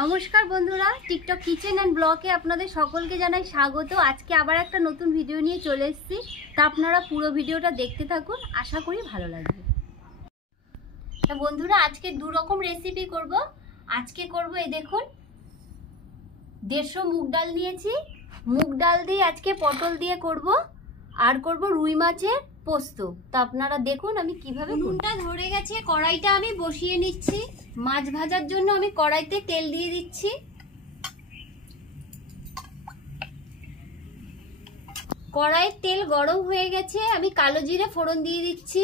নমস্কার বন্ধুরা, TikTok kitchen and ব্লগে আপনাদের সকলকে জানাই স্বাগত। আজকে আবার একটা নতুন ভিডিও নিয়ে চলে এসেছি। তা আপনারা পুরো ভিডিওটা দেখতে থাকুন, আশা করি ভালো লাগবে। তা বন্ধুরা, আজকে দু রকম রেসিপি করব। আজকে করব এই দেখুন 150 মুগ ডাল নিয়েছি। মুগ ডাল দিয়ে আজকে পটল দিয়ে করব, আর করব রুই মাছের পোস্ত। তা আপনারা দেখুন আমি কিভাবে। নুনটা ধরে গেছে, কড়াইটা আমি বসিয়ে নিচ্ছি। মাছ ভাজার জন্য আমি কড়াইতে তেল দিয়ে দিচ্ছি। কড়াইয়ের তেল গরম হয়ে গেছে, আমি কালো জিরে ফোড়ন দিয়ে দিচ্ছি।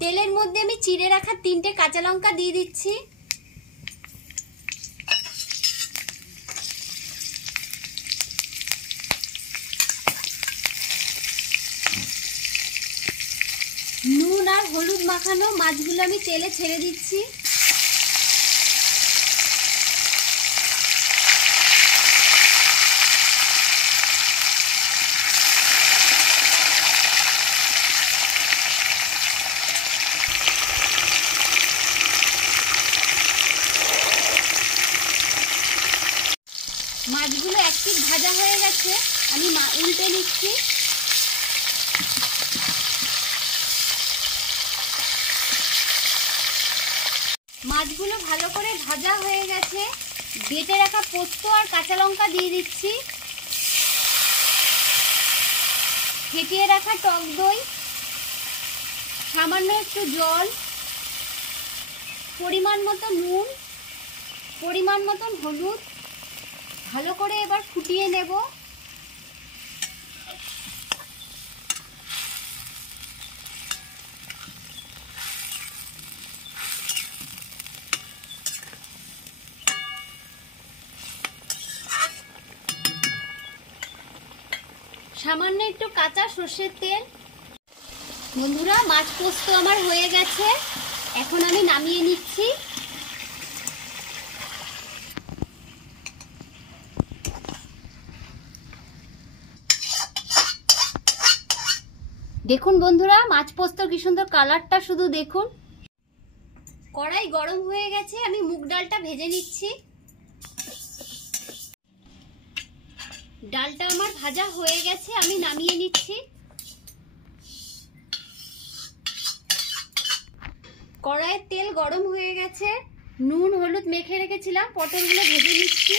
তেলের মধ্যে আমি চিড়ে রাখা 3টে কাঁচা লঙ্কা দিয়ে দিচ্ছি। নুন আর হলুদ মাখানো মাছগুলো আমি তেলে ছেড়ে দিচ্ছি। মাছগুলো এক পিঠ ভাজা হয়ে গেছে, আমি উল্টে নিচ্ছি। মাছগুলো ভালো করে ভাজা হয়ে গেছে, বেটে রাখা পোস্ত আর কাঁচা লঙ্কা দিয়ে দিচ্ছি। ফেটিয়ে রাখা টক দই, সামান্য একটু জল, পরিমাণ মতো নুন, পরিমাণ মতন হলুদ, ভালো করে এবার ফুটিয়ে নেব। সামান্য একটু কাঁচা সর্ষের তেল। বন্ধুরা, মাছ পোস্ত আমার হয়ে গেছে, এখন আমি নামিয়ে নিচ্ছি। দেখুন বন্ধুরা, মাছ পোস্তর কি সুন্দর কালারটা শুধু দেখুন। কড়াই গরম হয়ে গেছে, আমি মুগ ডালটা ভেজে নিচ্ছি। ডালটা আমার ভাজা হয়ে গেছে, আমি নামিয়ে নিচ্ছি। কড়াইয়ের তেল গরম হয়ে গেছে, নুন হলুদ মেখে রেখেছিলাম, পটলগুলো ভেজে নিচ্ছি।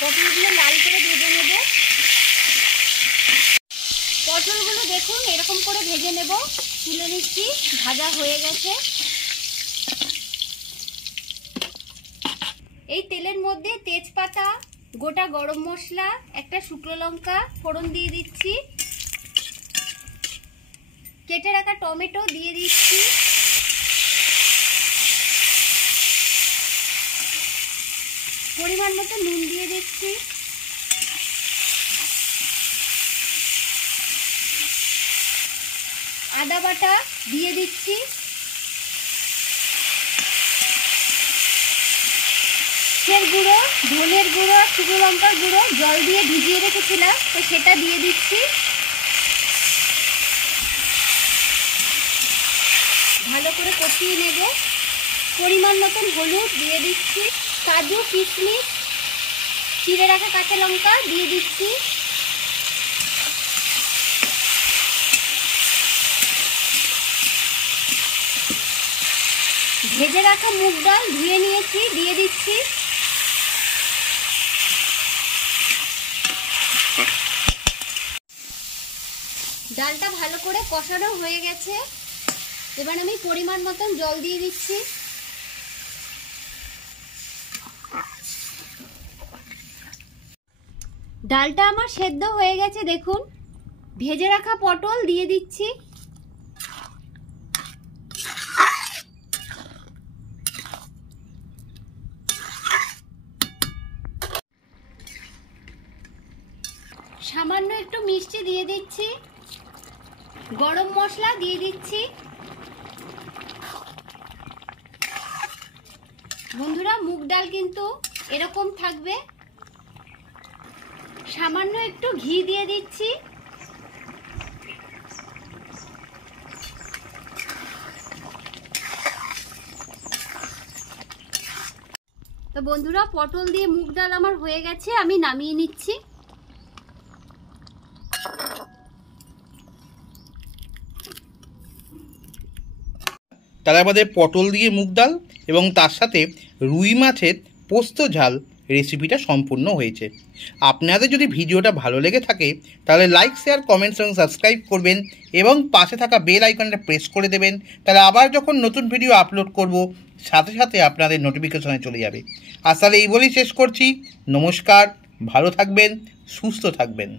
পটলগুলো লাল করে ভেজে নেব। পটলগুলো দেখুন এরকম করে ভেজে নেব। তুলে নিচ্ছি, ভাজা হয়ে গেছে। এই তেলের মধ্যে তেজপাতা, গোটা গরম মশলা, একটা শুকনো লঙ্কা ফোড়ন দিয়ে দিচ্ছি। কেটে রাখা টমেটো দিয়ে দিচ্ছি। পরিমাণ মতো নুন দিয়ে দিচ্ছি। আদা বাটা দিয়ে দিচ্ছি। গুঁড়ো, ধনের গুঁড়ো, শুকনো লঙ্কার গুঁড়ো জল দিয়ে ভিজিয়ে রেখেছিলাম, তো সেটা দিয়ে দিচ্ছি। ভালো করে কষিয়ে নেব। পরিমাণ মতন হলুদ দিয়ে দিচ্ছি। কাজু কিশমিশ, চিড়ে রাখা কাঁচা লঙ্কা দিয়ে দিচ্ছি। ভেজে রাখা মুগ ডাল ধুয়ে নিয়েছি, দিয়ে দিচ্ছি। ডালটা ভালো করে কষানো হয়ে গেছে, এবার আমি পরিমাণ মতন জল দিয়ে দিচ্ছি। ডালটা আমার সেদ্ধ হয়ে গেছে, দেখুন। ভেজে রাখা পটল দিয়ে দিচ্ছি। সামান্য একটু মিষ্টি দিয়ে দিচ্ছি। গরম মশলা দিয়ে দিচ্ছি। বন্ধুরা, মুগ ডাল কিন্তু এরকম থাকবে। সামান্য একটু ঘি দিয়ে দিচ্ছি। তো বন্ধুরা, পটল দিয়ে মুগ ডাল আমার হয়ে গেছে, আমি নামিয়ে নিচ্ছি। তাহলে আমাদের পটল দিয়ে মুগ ডাল এবং তার সাথে রুই মাছের পোস্ত ঝাল রেসিপিটা সম্পূর্ণ হয়েছে। আপনাদের যদি ভিডিওটা ভালো লেগে থাকে তাহলে লাইক, শেয়ার, কমেন্টস এবং সাবস্ক্রাইব করবেন এবং পাশে থাকা বেল আইকনটা প্রেস করে দেবেন। তাহলে আবার যখন নতুন ভিডিও আপলোড করব সাথে সাথে আপনাদের নোটিফিকেশনে চলে যাবে। আসলে এই বলেই শেষ করছি। নমস্কার, ভালো থাকবেন, সুস্থ থাকবেন।